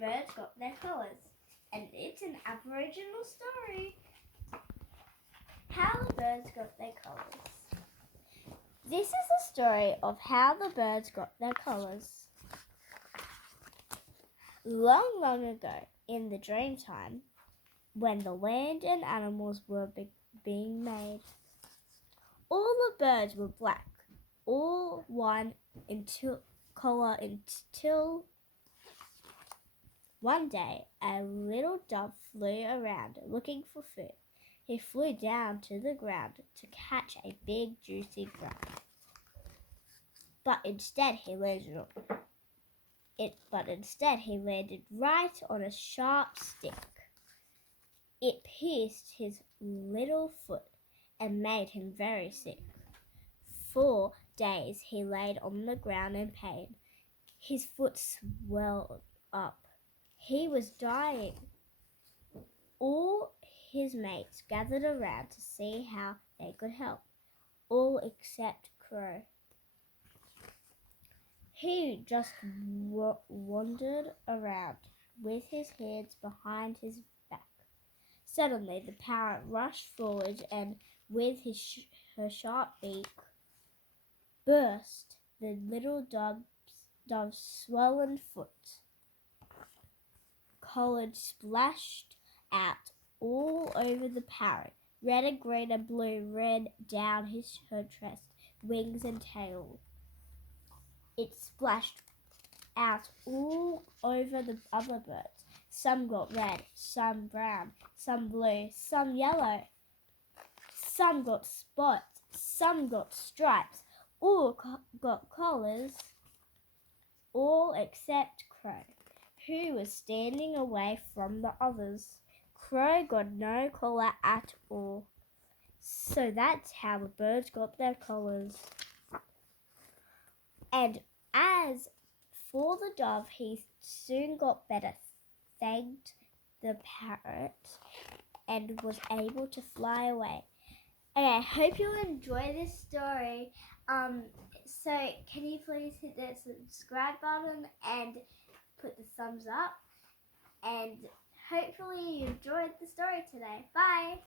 birds got their colours, and it's an Aboriginal story. How the birds got their colours. This is the story of how the birds got their colours. Long, long ago, in the dream time, when the land and animals were being made, all the birds were black, all one colour until one day a little dove flew around looking for food. He flew down to the ground to catch a big juicy grub. But instead he landed right on a sharp stick. It pierced his little foot and made him very sick. 4 days he laid on the ground in pain. His foot swelled up. He was dying. All his mates gathered around to see how they could help, all except Crow. He just wandered around with his hands behind his back. Suddenly the parrot rushed forward and, with her sharp beak, burst the little dove's swollen foot. Colour splashed out all over the parrot. Red and green and blue ran down her chest, wings and tail. It splashed out all over the other birds. Some got red, some brown, some blue, some yellow. Some got spots, some got stripes, all got collars, all except Crow, who was standing away from the others. Crow got no collar at all. So that's how the birds got their collars. And as for the dove, he soon got better, thanked the parrot, and was able to fly away. Okay, I hope you enjoy this story. So can you please hit the subscribe button and put the thumbs up? And hopefully you enjoyed the story today. Bye!